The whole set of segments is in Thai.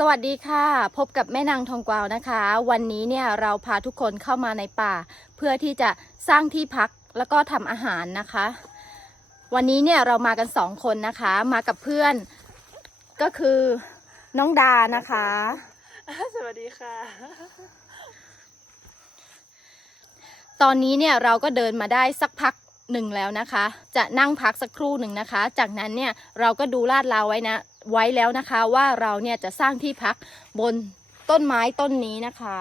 สวัสดีค่ะ พบกับแม่นางทองกวาวนะคะ วันนี้เนี่ยเราพาทุกคนเข้ามาในป่า เพื่อที่จะสร้างที่พักแล้วก็ทำอาหารนะคะ วันนี้เนี่ยเรามากันสองคนนะคะ มากับเพื่อนก็คือน้องดานะคะ สวัสดีค่ะ ตอนนี้เนี่ยเราก็เดินมาได้สักพักหนึ่งแล้วนะคะ จะนั่งพักสักครู่หนึ่งนะคะ จากนั้นเนี่ยเราก็ดูลาดราวไว้นะ ไว้แล้วนะคะ ว่าเราเนี่ยจะสร้างที่พักบนต้นไม้ต้นนี้นะคะ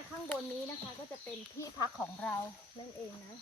และข้างบนนี้นะคะก็จะเป็นที่พักของเรานั่นเองนะ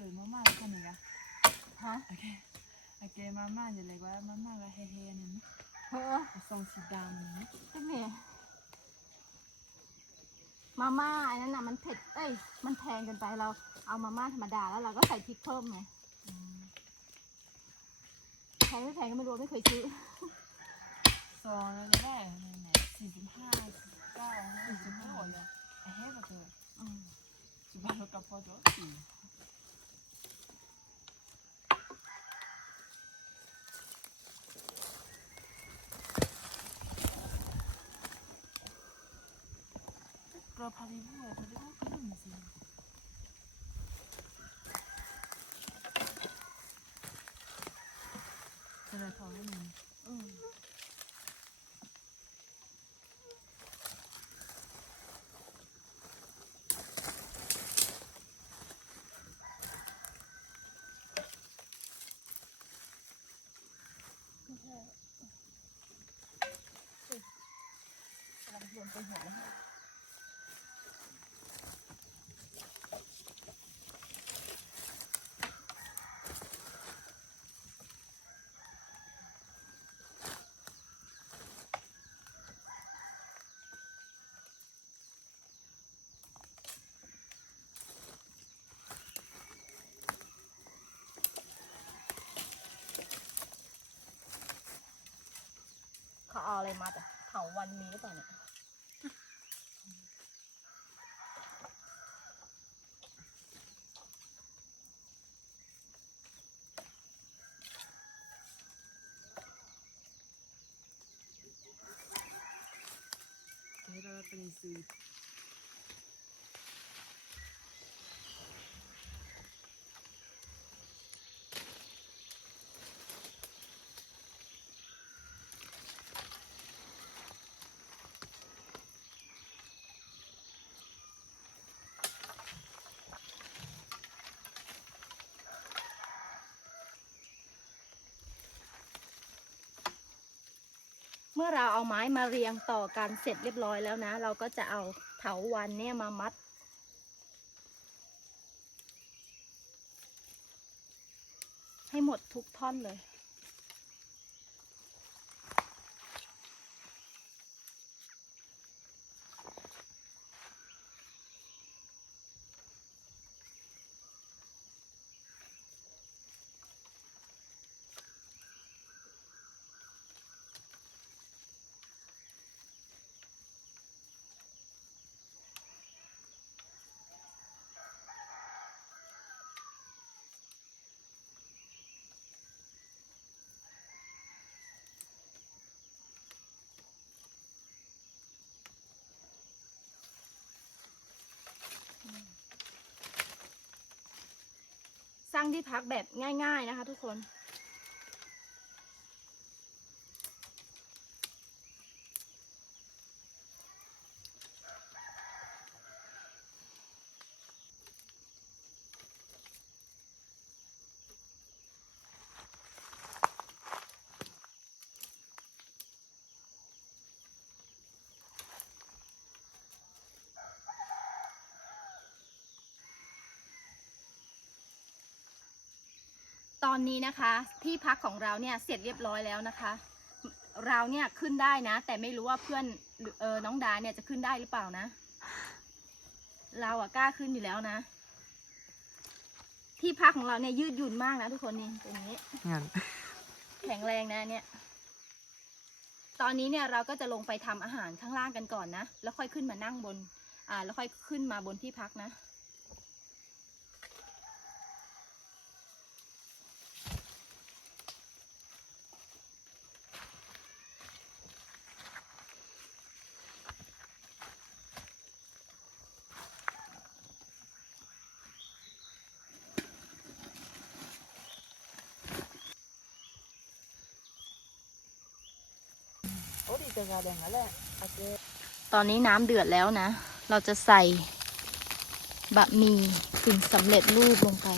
เลยมาม่า以妈妈看你呀，哈，OK，我给妈妈就来过，妈妈个黑黑呢，呵，送สีดำเป็นไงมาม่าอันนั้นน่ะมันเผ็ด เอ้ย มันแพงเกินไปเราเอามาม่าธรรมดาแล้วเราก็ใส่พริกเพิ่มไงแพงไม่แพงก็ไม่รู้ไม่เคยซื้อซองแล้วก็ได้ไหนสี่สิบห้าเก้าสี่สิบห้าหมดเลยอเฮ้ยมาเจอสิบบาทก็พอจ้ะสี่ 밥이 뭐야? 그리고 끓으면서. 그래, 밥은. 응. Hãy subscribe cho kênh Ghiền Mì Gõ Để không bỏ lỡ những video hấp dẫn อะไรมาแต่เผาวันนี้รือเาเนี่ยงเราเป็นซี มื่อเราเอาไม้มาเรียงต่อกันเสร็จเรียบร้อยแล้วนะ เราก็จะเอาเถาวันเนี่ยมามัด ให้หมดทุกท่อนเลย ตั้งที่พักแบบง่าย ๆนะคะ ทุกคน ตอนนี้นะคะที่พักของเราเนี่ยเสร็จเรียบร้อยแล้วนะคะ เราเนี่ยขึ้นได้นะ แต่ไม่รู้ว่าเพื่อนเออน้องดาเนี่ยจะขึ้นได้หรือเปล่านะ เราอะกล้าขึ้นอยู่แล้วนะ ที่พักของเราเนี่ยยืดหยุ่นมากนะทุกคนนี่ตรงนี้งั้นแข็งแรงนะเนี่ย ตอนนี้เนี่ยเราก็จะลงไปทำอาหารข้างล่างกันก่อนนะ แล้วค่อยขึ้นมานั่งบน อ่า แล้วค่อยขึ้นมาบนที่พักนะ จังเลยแดงแล้วแหละโอเคตอนนี้น้ำเดือดแล้วนะ เราจะใส่บะหมี่กึ่งสำเร็จรูปลงไป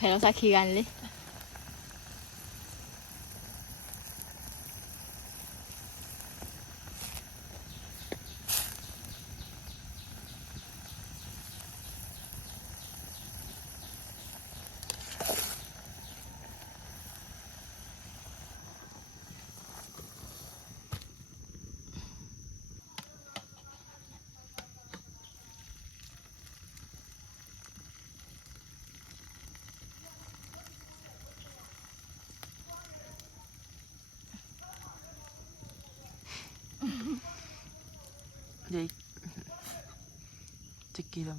แผ่เราสักคีกันเลย Jake. a... T'es qu'il.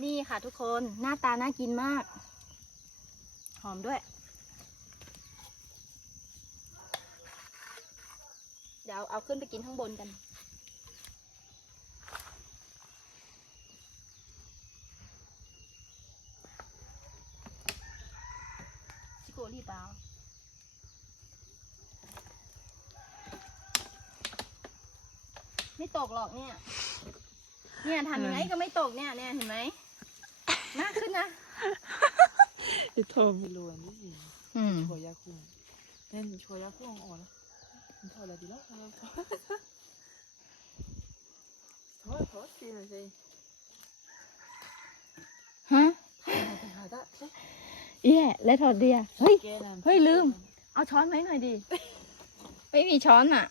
นี่ค่ะทุกคนหน้าตาน่ากินมาก หอมด้วย เดี๋ยวเอาขึ้นไปกินข้างบนกัน ชิโกรีบเปล่าไม่ตกหรอกเนี่ย เนี่ยทำยังไงก็ไม่ตกเนี่ยเนี่ยเห็นไหม มากขึ้นนะ Det tar vi lån det är อืม Choya-kun. Den choya-kun har Den talar till oss. Ta ett par skriver sig. ฮะ Den här där. เอี่ยและถอดเดียเฮ้ย Genen. เฮ้ยลืม เอาช้อนไหมาให้หน่อยดิ ไม่มีช้อนอะ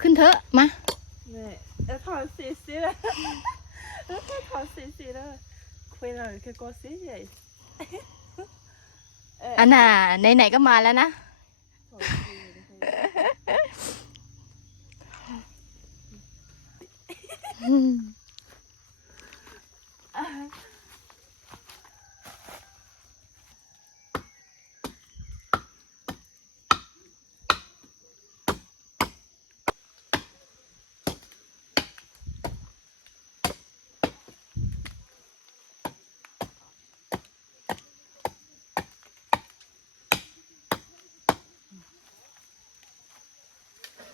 ขึ้นเถอะ มา Nej, jag tar en Cissi där. Jag får ta en Cissi där. Kvinnan kan gå och se dig. อันน่ะไหนๆก็มาแล้วนะ Ta en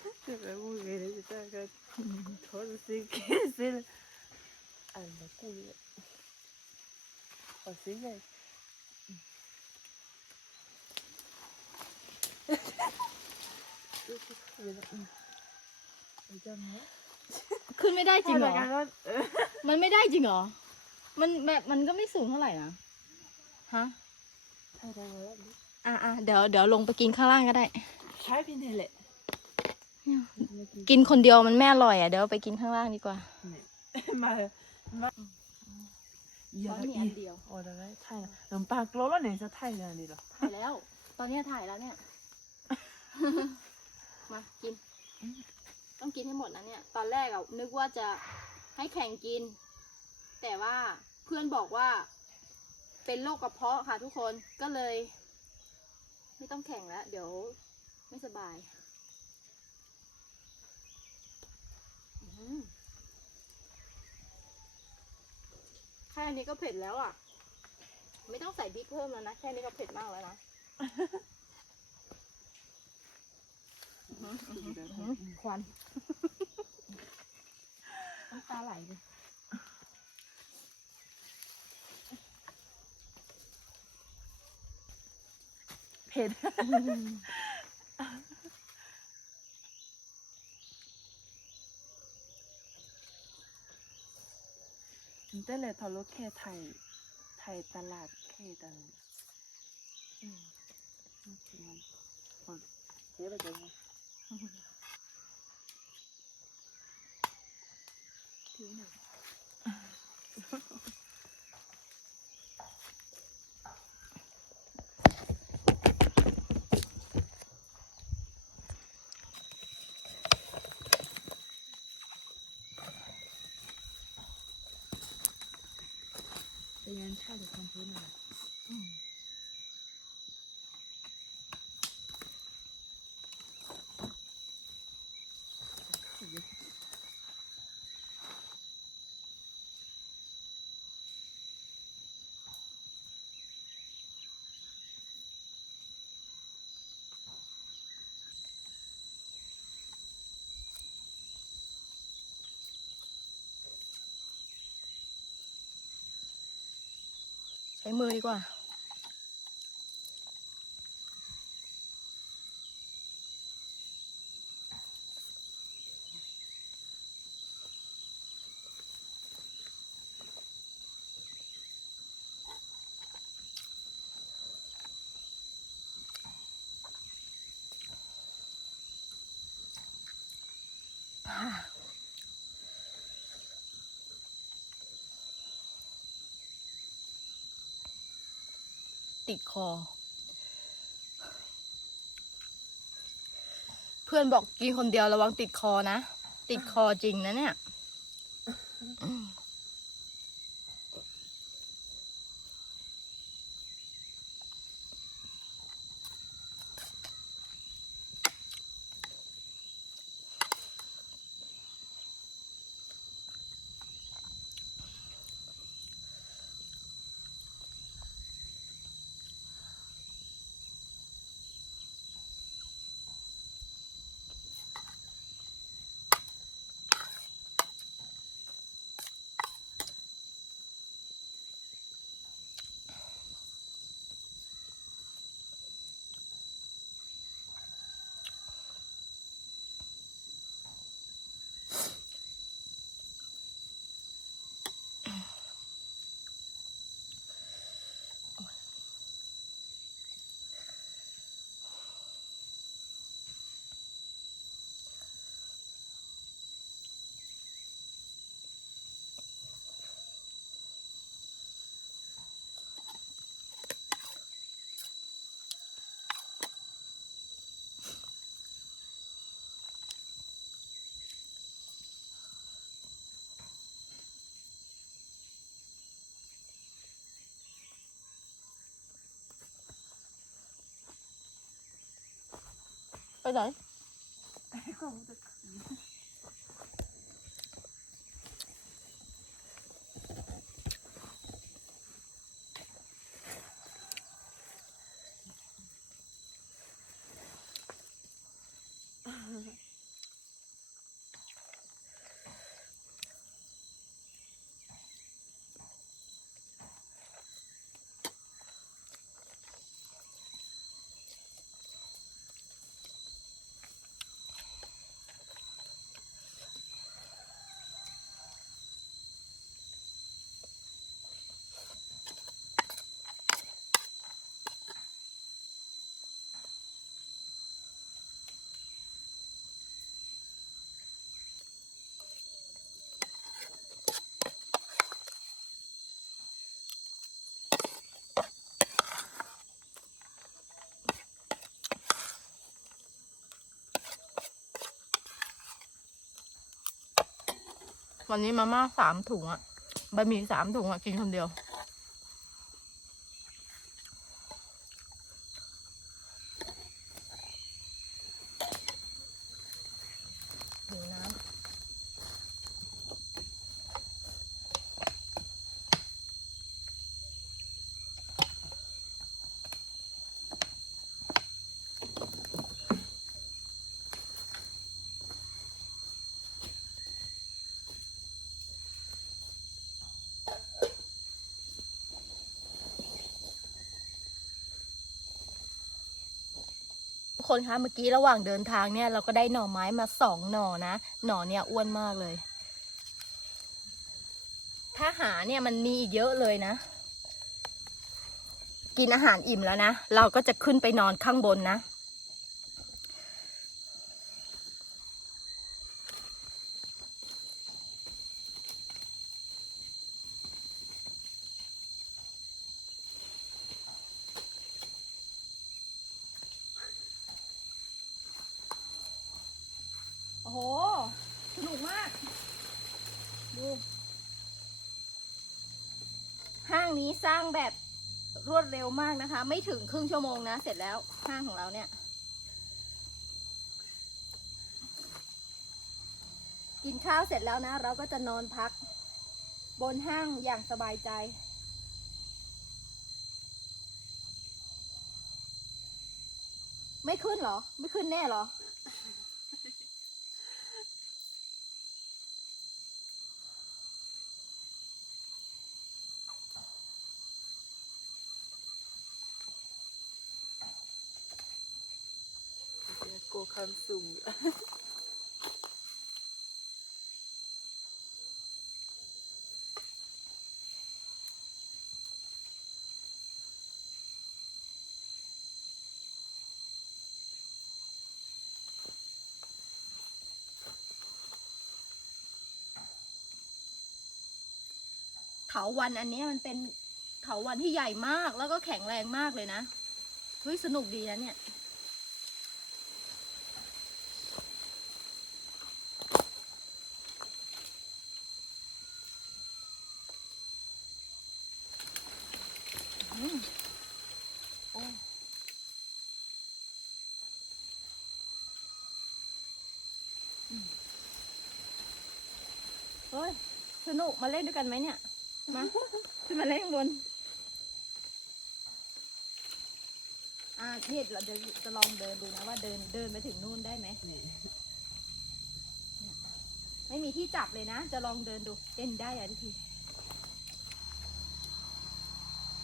Cissi. Luego me está acá torce que es el a la cuya. Así es. Cứ ขึ้นไม่ได้จริงเหรอ มันไม่ได้จริงเหรอ มันแบบมันก็ไม่สูงเท่าไหร่นะ ฮะ อะอะเดี๋ยวเดี๋ยวลงไปกินข้างล่างก็ได้ ใช้พี่นี่แหละ กินคนเดียวมันไม่อร่อยอ่ะ เดี๋ยวไปกินข้างล่างดีกว่า 妈呀，妈！呀， มีอันเดียว 我的来太阳，能把罗罗那是太阳里了。 ถ่ายแล้ว ตอนเนี้ยถ่ายแล้วเนี่ย มากิน ต้องกินให้หมดนะเนี่ย ตอนแรกอะนึกว่าจะให้แข่งกิน แต่ว่าเพื่อนบอกว่า เป็นโรคกระเพาะค่ะทุกคน ก็เลย ไม่ต้องแข่งแล้ว เดี๋ยวไม่สบาย แค่นี้ก็เผ็ดแล้วอะ ไม่ต้องใส่พริกเพิ่มแล้วนะ แค่นี้ก็เผ็ดมากแล้วนะควันน้ำตาไหลเลยเผ็ด แต่เลยทะลุแค่ไทย ไทยตลาดแค่ตันอืมอืมมันคนเสียไปจังเลยถือหน่อย เป็น ยันชาหรือคำพูดอะไรอืม ใช้มือ ติดคอ เพื่อนบอกกินคนเดียวระวังติดคอนะ ติดคอจริงนะเนี่ย ไป วันนี้มาม่าสามถุงอะบะหมี่สามถุงอะกินคนเดียว ดูน้ำ ทุกคนคะเมื่อกี้ระหว่างเดินทางเนี่ยเราก็ได้หน่อไม้มาสองหน่อนะหน่อเนี่ยอ้วนมากเลย ถ้าหาเนี่ยมันมีอีกเยอะเลยนะ กินอาหารอิ่มแล้วนะ เราก็จะขึ้นไปนอนข้างบนนะ โอ้โห สนุกมาก ดู ห้าง นี้สร้างแบบรวดเร็วมากนะคะ ไม่ถึงครึ่งชั่วโมงนะ เสร็จแล้วห้างของเราเนี่ย กินข้าวเสร็จแล้วนะ เราก็จะนอนพัก บนห้างอย่างสบายใจไม่ขึ้นหรอ ไม่ขึ้นแน่หรอ กลัวความสูงเถาวันอันนี้มันเป็นเถาวันที่ใหญ่มากแล้วก็แข็งแรงมากเลยนะ เฮ้ย สนุกดีนะเนี่ย เฮ้ย ส นุกมาเล่นด้วยกันไหมเนี่ย มาขึ้นมาเล่นข้างบน อ่าเนี่ยเราจะจะลองเดินดูนะว่าเดินเดินไปถึงนู่นได้ไหมนี่ไม่มีที่จับเลยนะ จะลองเดินดูเต้นได้อะทุกที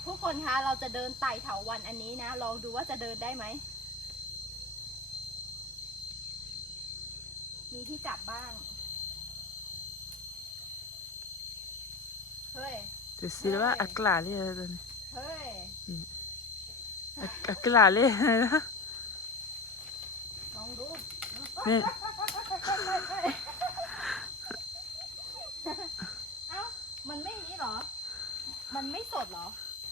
ทุกคนคะเราจะเดินไต่เถาวันอันนี้นะ ลองดูว่าจะเดินได้ไหม มีที่จับบ้าง เฮ้ยจะสิว่าอักลาเลยตอนนี้เฮ้ยอักอักลาเลยนะลองดูนี่เอ้ามันไม่นี้เหรอ มันไม่สดเหรอ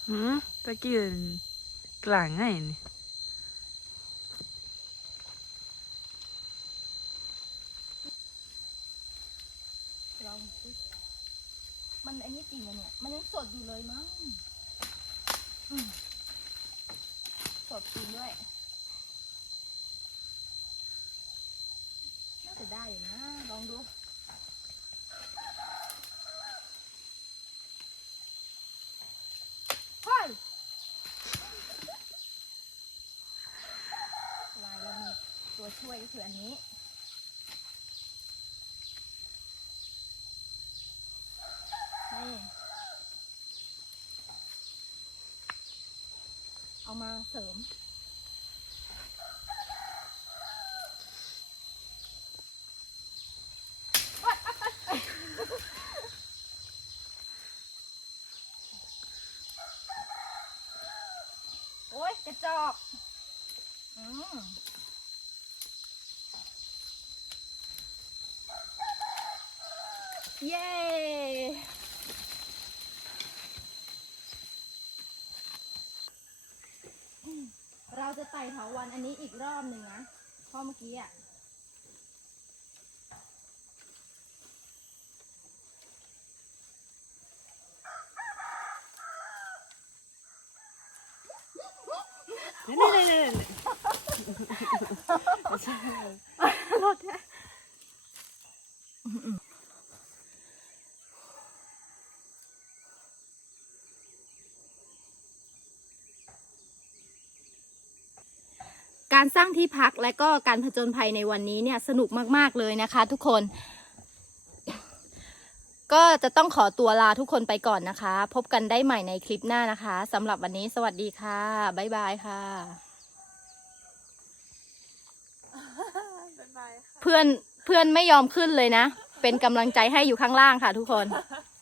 หืมตะกี้มันกลางไงนี่ ลองดู มันไอ้นี่จริงอะเนี่ย มันยังสดอยู่เลยมั้งอืมสดจริงด้วยน่าจะได้อยู่นะ ลองดูเฮ้ยลายเรามีตัวช่วยก็คืออันนี้ เอามาเสริม โอ๊ยกระจอก อืมเย้ เราจะไต่เถาวันอันนี้อีก รอบหนึ่งนะเพราะเมื่อกี้อะนี่นี่นี่นี่รถแท้ การสร้างที่พักและก็การผจญภัยในวันนี้เนี่ยสนุกมากๆเลยนะคะ ทุกคน ก็จะต้องขอตัวลาทุกคนไปก่อนนะคะ พบกันได้ใหม่ในคลิปหน้านะคะสำหรับวันนี้สวัสดีค่ะ บ๊ายบายค่ะบ๊ายบายค่ะเพื่อนเพื่อนไม่ยอมขึ้นเลยนะ เป็นกำลังใจให้อยู่ข้างล่างค่ะทุกคนบ